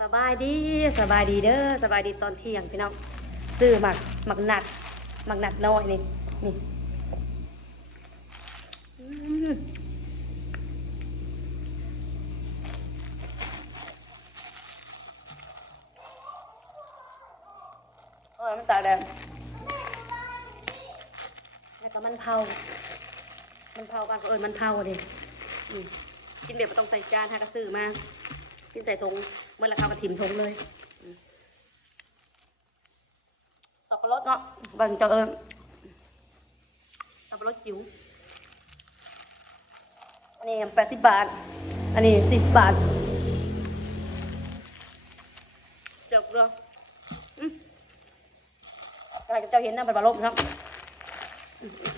สบายดีสบายดีเด้อสบายดีตอนเที่ยงพี่น้องซื้อหมักหนัดน้อยนี่อืมอร่อยมันตาแดงแล้วก็มันเผาบ้านก็มันเผาดิอืมกินแบบไม่ต้องใส่จานฮะก็ซื้อมากินใส่ถุงเมื่อราคากระถิ่มถุงเลยสับปะรดเนาะบางเจอสับปะรดจิ๋วอันนี้80 บาทอันนี้40 บาทเดี๋ยวเจ้าเห็นนะเป็นปลาลบครับ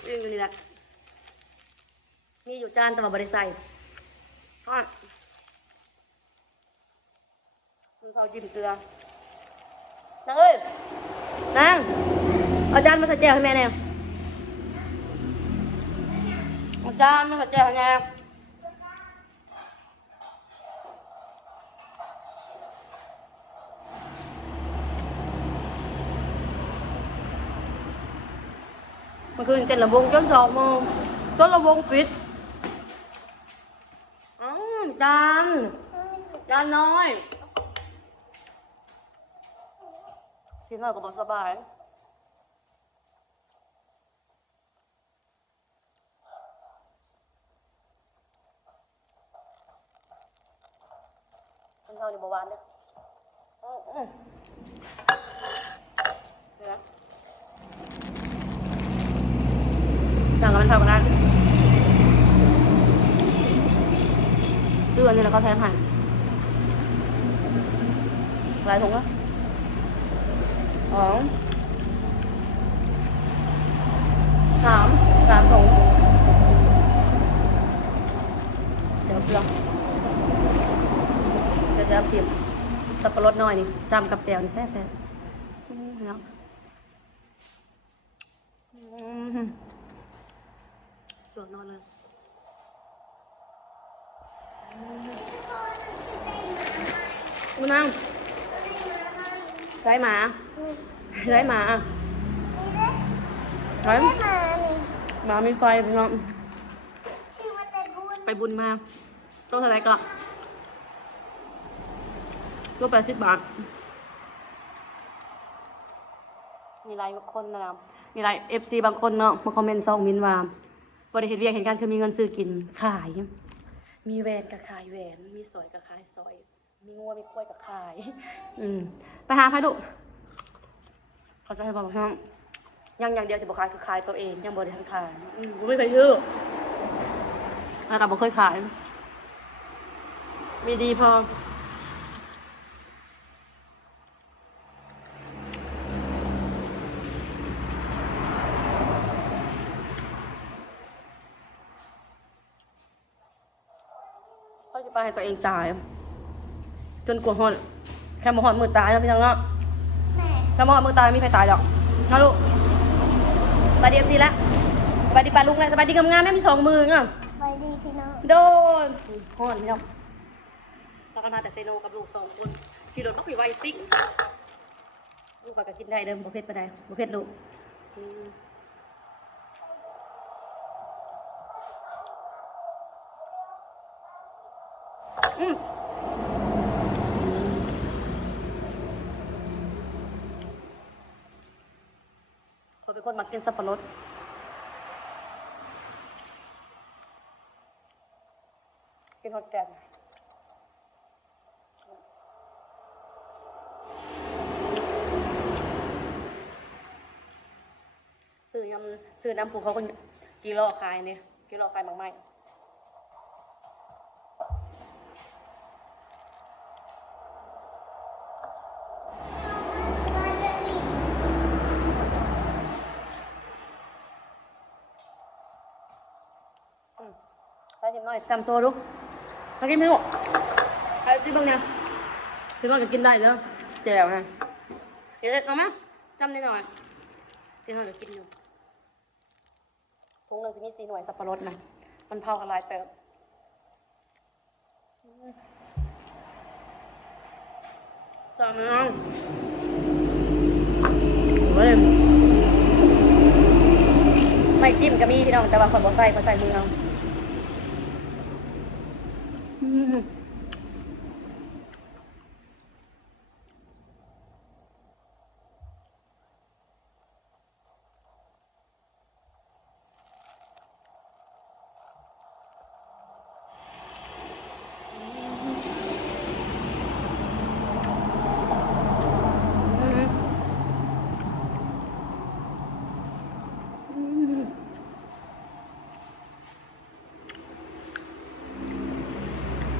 นี่แหละมีอยู่จานแต่ว่าบริใส่ก็มันเขาจิ้มเกลือนางเอ้ยนางเอาจานมาใส่แจ่วให้แม่แน่เอาจานมาใส่แจ่วให้แน่เมื่อคืนเต้นลำวงจน2 โมงจนลำวงปิดจานน้อยกินหน่อยก็บอกสบายกินข้าวในบ่หวานเนี่ยสั่งกับมันเท่ากันได้ซื้ออันนี้แล้วเขาแถมให้หลายถุงละ2 3ถุงเดี๋ยวเพื่อจะเตรียมสับปะรดหน่อยนี่จำกับแจ่วนี่แซ่บเนาะสวดนอนเลยมึงนั่งไรหมาไรหมาไรหมามีไฟพี่น้องไปบุญมาต้องเท่าไรก็รูป80 บาทมีหลายคนนะครับมีหลาย FC บางคนเนาะมาคอมเมนต์มินว่าบริเหตุเวียกเห็นกันคือมีเงินซื้อกินขายมีแหวนกับขายแหวนมีสอยกับขายสอยมีงัวมีกล้วยกับขายไปหาใครดูเขาจะให้บอกว่าอย่างเดียวจะบอกขายคือขายตัวเองยังบริหารขายไม่เคยชื่อแล้วก็บอกเคยขายมีดีพอเขาจะไปให้ตัวเองตายจนกลัวหอดแค่มาหอดมือตายนะพี่น้องเนาะแค่มาหอดมือตายไม่มีใครตายหรอกนะลูกสบายดีสิแล้วสบายดีปลาลุงเลยสบายดีงามๆแม่มี2 มือเนาะสบายดีพี่น้องโดนหอดพี่น้องแล้วก็มาแต่เซโนกับลูก2 คนขี่รถก็ขี่ไวซิ่งลูกก็กินได้เดิมบุฟเฟ่ไปได้บุฟเฟ่ลูกเขาเป็นคนมักกินสับปะรดกินฮอตแกงซื้อน้ำปูเขาก็กิโลขายเนี่ยกิโลขายมากไหมไปกินหน่อยจำโซ่ดูมากินพี่หมไปกินบ้างเนี่ยพี่บ้างจะกินได้เนอะแจ๋วนะเดี๋ยวเด็กเอามาจำนิดหน่อยที่เราจะกินอยู่ถุงหนึ่งจะมี4 หน่วยสับปะรดนะมันเผากันหลายเติม ต่อมาน้องเฮ้ยไม่จิ้มก็มีพี่น้องแต่ว่าคนบ่ใส่ก็ใส่มือเอา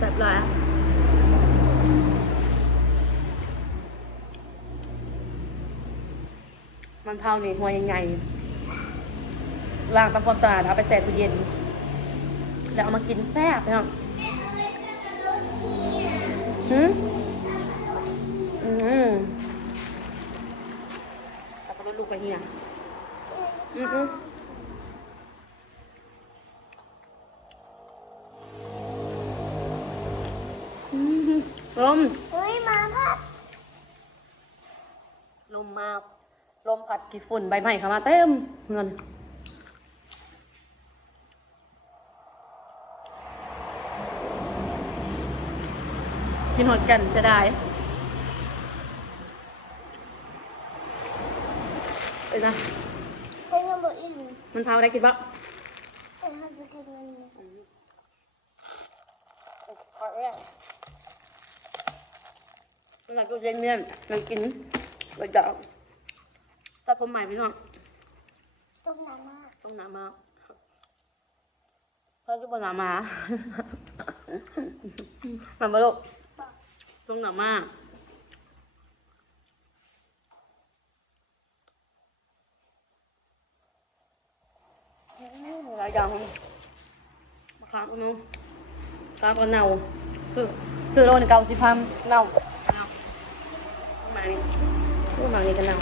แซ่บเลยอ่ะมันเผานี่หัวใหญ่ๆล้างทำความสะอาดเอาไปแช่ตู้เย็นแล้วเอามากินแซ่บพี่น้องเอาไปลูกไปเฮียลมอุ้ยมาพัดลมมาลมผัดกี่ฝุ่นใบไม้เข้ามาเต็มเงินกินหอดกันจะได้เอ้ยนะให้ยังบอกอีกมันพาอะไรกินบ้างให้ทำจะกินเงินเนี่ยมันหลักตัวเย็นเนี่ยมันกินไปจับตัดผมใหม่พี่น้องต้มน้ำมากต้มน้ำมาเขาจะบอกน้ำมามันบลูกต้มน้ำมาหลายอย่างมะขามก็นู้มะขามก็เน่าซื้อโลนึง90,000เน่ามานี่มานี่กันเน่า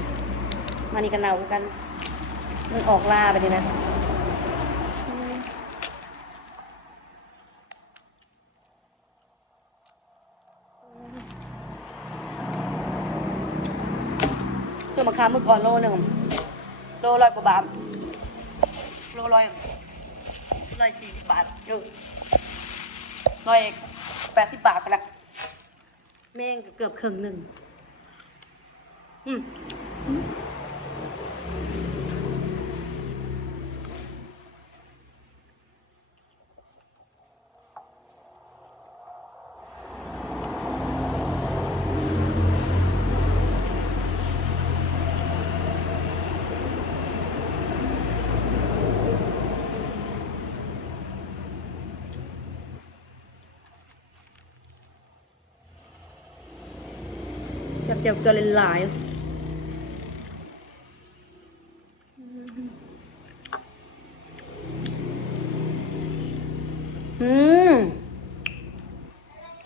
มานี่กันเน่ากันมันออกล่าไปดีนะซื้อมะขามเมื่อก่อนโลนึงโล100 กว่าบาทโล140 บาท180 บาทไปละแม่งเกือบครึ่งหนึ่งเจ็บตัวหลาย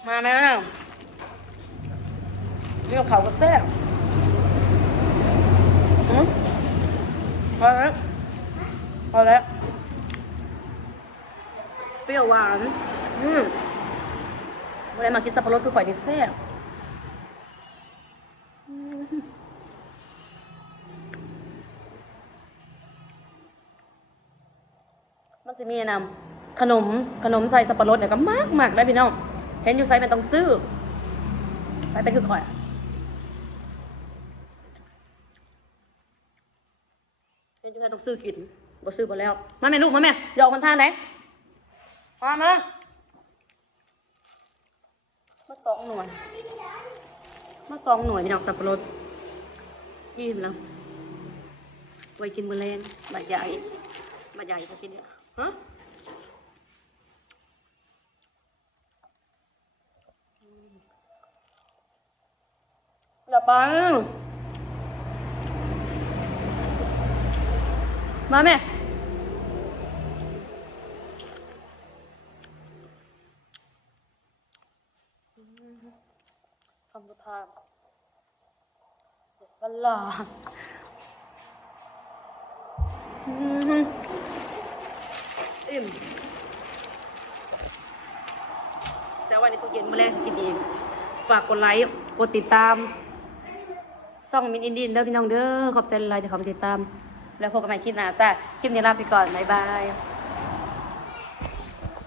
มาไหมล่ะนี่กับเขาก็แซ่บพอแล้วพอแล้วเปรี้ยวหวานเวลามากินสับปะรดคือข่อยนี่แซ่บมันจะมีนำขนมใส่สับปะรดเนี่ยก็มากได้พี่น้องเห็นอยู่ไซมันต้องซื้อไปเป็นคือข่อยเห็นอยู่ไซต้องซื้อกินบ่ซื้อบ่แล้วมาแม่ลูกมาแม่อย่าออกมันทานไหนมา2 หน่วย2 หน่วยพี่น้องสับปะรดอิ่มแล้วไว้กินมื้อแลงบาดใหญ่ก็กินเนี่ยฮะอย่าไปมาแม่ทำสุดท้ายเวลาอิ่มแซวไว้ในตู้เย็นมาแล้วกินเอง ฝากกดไลค์กดติดตามช่องมินอินดินเด้อพี่น้องเด้อขอบใจหลายๆที่เข้ามาติดตามแล้วพบกันใหม่คลิปหน้าจ้าคลิปนี้ลาไปก่อนบ๊ายบาย